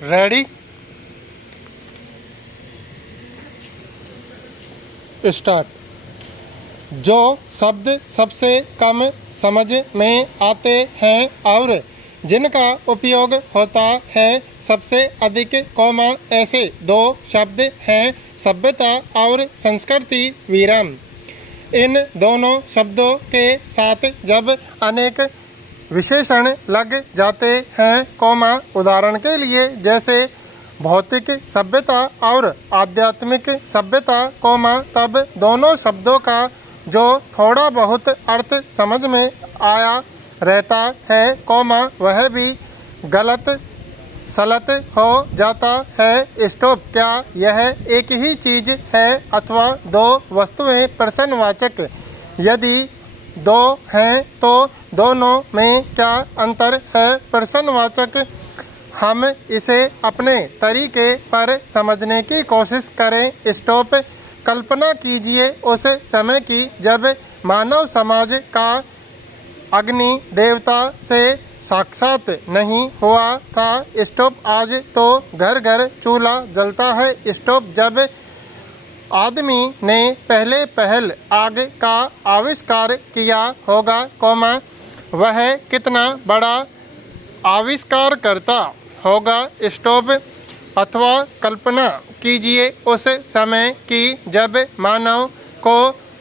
Ready start. जो शब्द सबसे कम समझ में आते हैं और जिनका उपयोग होता है सबसे अधिक, ऐसे दो शब्द हैं सभ्यता और संस्कृति विराम। इन दोनों शब्दों के साथ जब अनेक विशेषण लग जाते हैं, उदाहरण के लिए जैसे भौतिक सभ्यता और आध्यात्मिक सभ्यता, तब दोनों शब्दों का जो थोड़ा बहुत अर्थ समझ में आया रहता है, वह भी गलत सलत हो जाता है। स्टॉप, क्या यह एक ही चीज़ है अथवा दो वस्तुएं प्रश्नवाचक? यदि दो हैं तो दोनों में क्या अंतर है प्रश्नवाचक? हम इसे अपने तरीके पर समझने की कोशिश करें। स्टॉप, कल्पना कीजिए उस समय की जब मानव समाज का अग्नि देवता से साक्षात नहीं हुआ था। स्टॉप, आज तो घर घर चूल्हा जलता है। स्टॉप, जब आदमी ने पहल आग का आविष्कार किया होगा, वह कितना बड़ा आविष्कार करता होगा। स्टॉप, अथवा कल्पना कीजिए उस समय की जब मानव को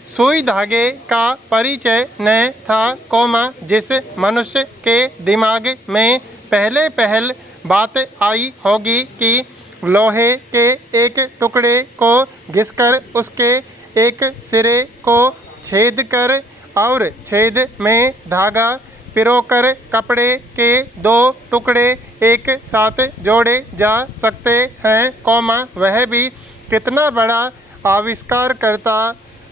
सुई धागे का परिचय न था, जिस मनुष्य के दिमाग में पहल बात आई होगी कि लोहे के एक टुकड़े को घिसकर उसके एक सिरे को छेद कर और छेद में धागा पिरोकर कपड़े के दो टुकड़े एक साथ जोड़े जा सकते हैं, वह भी कितना बड़ा आविष्कार करता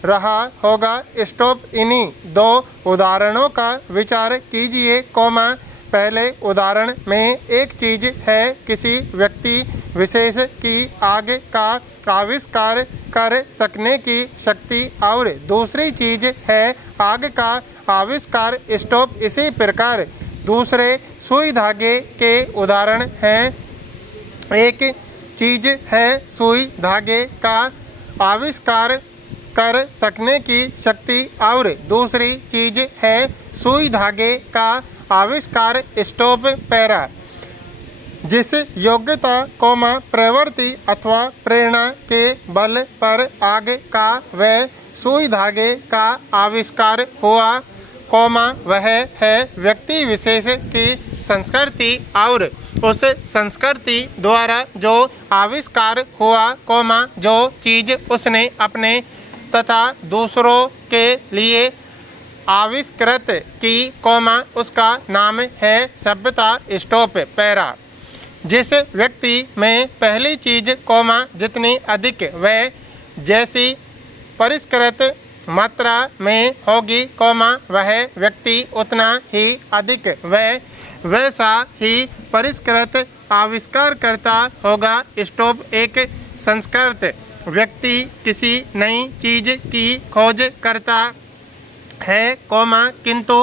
रहा होगा। स्टॉप, इन्हीं दो उदाहरणों का विचार कीजिए, पहले उदाहरण में एक चीज़ है किसी व्यक्ति विशेष की आग का आविष्कार कर सकने की शक्ति और दूसरी चीज़ है आग का आविष्कार। स्टॉप, इसी प्रकार दूसरे सुई धागे के उदाहरण हैं। एक चीज़ है सुई धागे का आविष्कार कर सकने की शक्ति और दूसरी चीज़ है सुई धागे का आविष्कार। स्टॉप, पैरा, जिस योग्यता, प्रवृत्ति अथवा प्रेरणा के बल पर आग का व सुई धागे का आविष्कार हुआ, वह है व्यक्ति विशेष की संस्कृति और उस संस्कृति द्वारा जो आविष्कार हुआ, जो चीज़ उसने अपने तथा दूसरों के लिए आविष्कृत की, उसका नाम है सभ्यता। स्टॉप, पैरा, जिस व्यक्ति में पहली चीज़, जितनी अधिक व जैसी परिष्कृत मात्रा में होगी, वह व्यक्ति उतना ही अधिक व वैसा ही परिष्कृत आविष्कार करता होगा। स्टॉप, एक संस्कृत व्यक्ति किसी नई चीज़ की खोज करता है, किंतु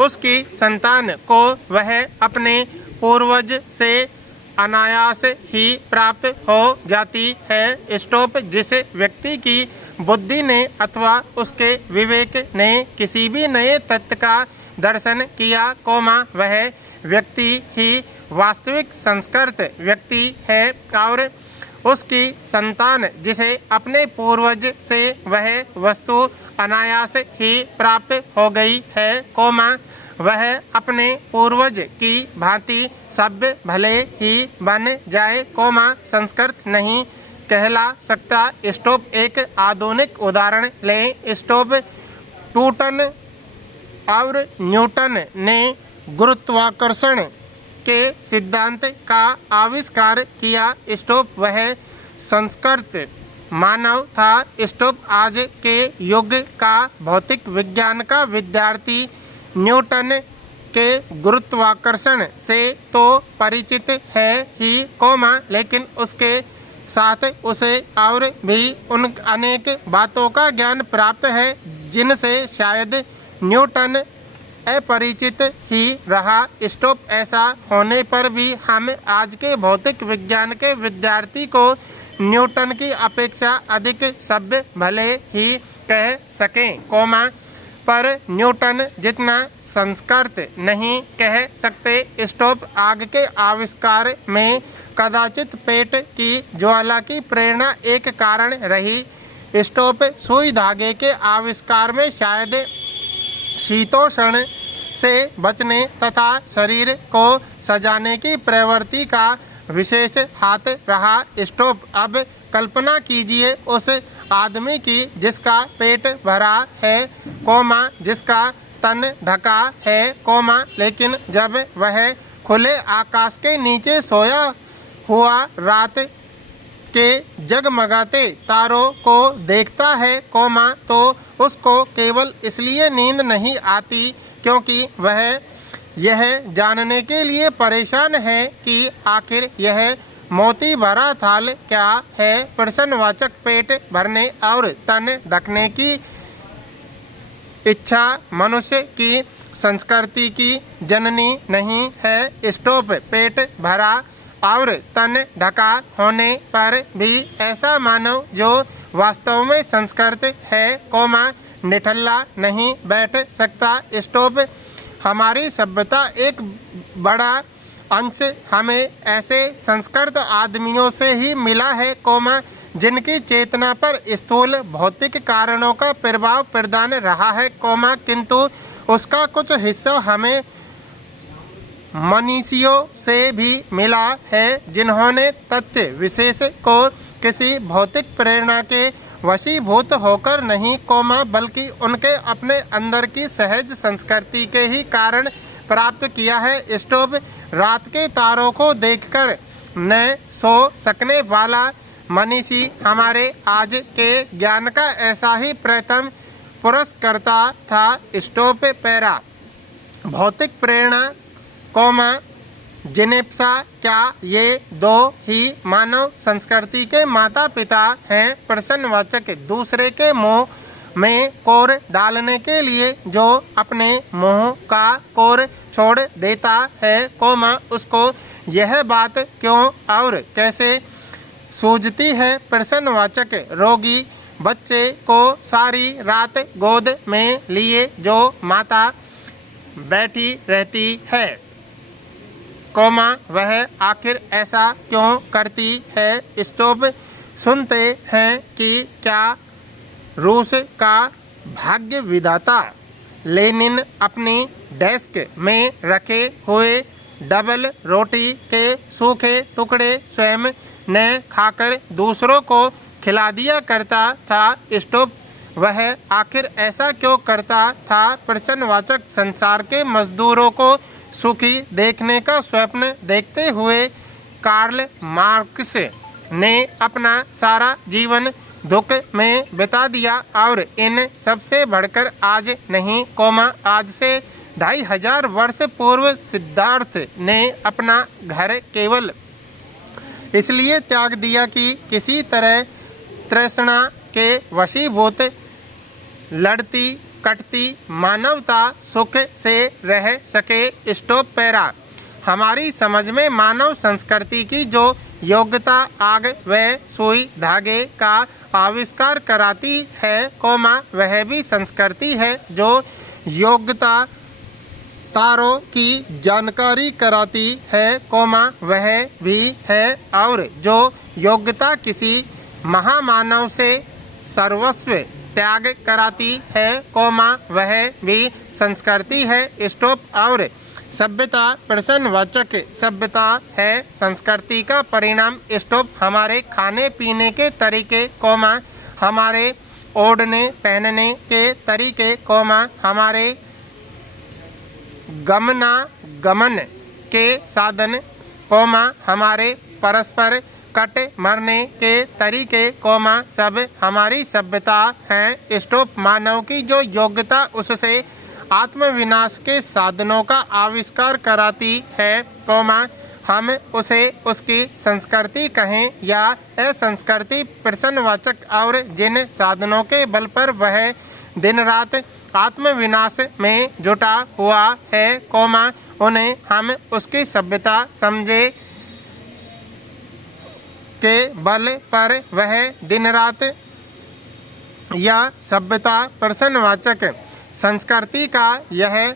उसकी संतान को वह अपने पूर्वज से अनायास ही प्राप्त हो जाती है। स्टॉप, जिस व्यक्ति की बुद्धि ने अथवा उसके विवेक ने किसी भी नए तत्व का दर्शन किया, वह व्यक्ति ही वास्तविक संस्कृत व्यक्ति है और उसकी संतान जिसे अपने पूर्वज से वह वस्तु अनायास ही प्राप्त हो गई है, वह अपने पूर्वज की भांति सभ्य भले ही बन जाए, संस्कृत नहीं कहला सकता। स्टॉप, एक आधुनिक उदाहरण लें। स्टॉप, टूटन और न्यूटन ने गुरुत्वाकर्षण के सिद्धांत का आविष्कार किया। स्टॉप, वह संस्कृत मानव था। स्टॉप, आज के युग का भौतिक विज्ञान का विद्यार्थी न्यूटन के गुरुत्वाकर्षण से तो परिचित है ही, लेकिन उसके साथ उसे और भी उन अनेक बातों का ज्ञान प्राप्त है जिनसे शायद न्यूटन अपरिचित ही रहा। स्टोव ऐसा होने पर भी हम आज के भौतिक विज्ञान के विद्यार्थी को न्यूटन की अपेक्षा अधिक सभ्य भले ही कह सकें, पर न्यूटन जितना संस्कृत नहीं कह सकते। स्टोव आग के आविष्कार में कदाचित पेट की ज्वाला की प्रेरणा एक कारण रही। स्टोव सुई धागे के आविष्कार में शायद शीतोष्ण से बचने तथा शरीर को सजाने की प्रवृत्ति का विशेष हाथ रहा। स्टोव अब कल्पना कीजिए उस आदमी की जिसका पेट भरा है, जिसका तन ढका है, लेकिन जब वह खुले आकाश के नीचे सोया हुआ रात के जगमगाते तारों को देखता है, तो उसको केवल इसलिए नींद नहीं आती क्योंकि वह यह जानने के लिए परेशान है कि आखिर यह मोती भरा थाल क्या है। प्रश्नवाचक पेट भरने और तन ढकने की इच्छा मनुष्य की संस्कृति की जननी नहीं है। स्टोव पेट भरा और तन ढका होने पर भी ऐसा मानव जो वास्तव में संस्कृत है, निठल्ला नहीं बैठ सकता। स्टोव हमारी सभ्यता एक बड़ा अंश हमें ऐसे संस्कृत आदमियों से ही मिला है, जिनकी चेतना पर स्थूल भौतिक कारणों का प्रभाव प्रदान रहा है, किंतु उसका कुछ हिस्सा हमें मनीषियों से भी मिला है जिन्होंने तथ्य विशेष को किसी भौतिक प्रेरणा के वशीभूत होकर नहीं, बल्कि उनके अपने अंदर की सहज संस्कृति के ही कारण प्राप्त किया है। स्टोव रात के तारों को देखकर न सो सकने वाला मनीषी हमारे आज के ज्ञान का ऐसा ही प्रथम पुरस्कर्ता था। स्टोव पैरा भौतिक प्रेरणा, जिनेप्सा, क्या ये दो ही मानव संस्कृति के माता पिता हैं? प्रश्नवाचक दूसरे के मुंह में कोर डालने के लिए जो अपने मुंह का कोर छोड़ देता है, उसको यह बात क्यों और कैसे सूझती है? प्रश्नवाचक रोगी बच्चे को सारी रात गोद में लिए जो माता बैठी रहती है, वह आखिर ऐसा क्यों करती है? स्टोव सुनते हैं कि क्या रूस का भाग्य विधाता लेनिन अपनी डेस्क में रखे हुए डबल रोटी के सूखे टुकड़े स्वयं न खाकर दूसरों को खिला दिया करता था। स्टोव वह आखिर ऐसा क्यों करता था? प्रश्नवाचक संसार के मजदूरों को सुखी देखने का स्वप्न देखते हुए कार्ल मार्क्स ने अपना सारा जीवन दुख में बिता दिया और इन सबसे बढ़कर आज नहीं, आज से 2500 वर्ष पूर्व सिद्धार्थ ने अपना घर केवल इसलिए त्याग दिया कि किसी तरह तृष्णा के वशीभूत लड़ती कटती मानवता सुख से रह सके। स्टोव पैरा हमारी समझ में मानव संस्कृति की जो योग्यता आग व सुई धागे का आविष्कार कराती है, वह भी संस्कृति है। जो योग्यता तारों की जानकारी कराती है, वह भी है। और जो योग्यता किसी महामानव से सर्वस्व त्याग कराती है, वह भी संस्कृति है। स्टोव और सभ्यता प्रश्नवाचक सभ्यता है संस्कृति का परिणाम। स्टोव हमारे खाने पीने के तरीके, हमारे ओढ़ने पहनने के तरीके, हमारे गमनागमन के साधन, हमारे परस्पर कट मरने के तरीके, सब हमारी सभ्यता हैं। स्टोव मानव की जो योग्यता उससे आत्मविनाश के साधनों का आविष्कार कराती है, हम उसे उसकी संस्कृति कहें या असंस्कृति। प्रश्नवाचक और जिन साधनों के बल पर वह दिन रात आत्मविनाश में जुटा हुआ है, उन्हें हम उसकी सभ्यता समझे के बल पर वह दिन रात यह सभ्यता प्रश्नवाचक संस्कृति का यह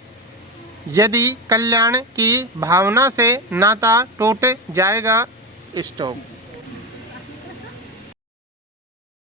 यदि कल्याण की भावना से नाता टूट जाएगा। स्टॉप।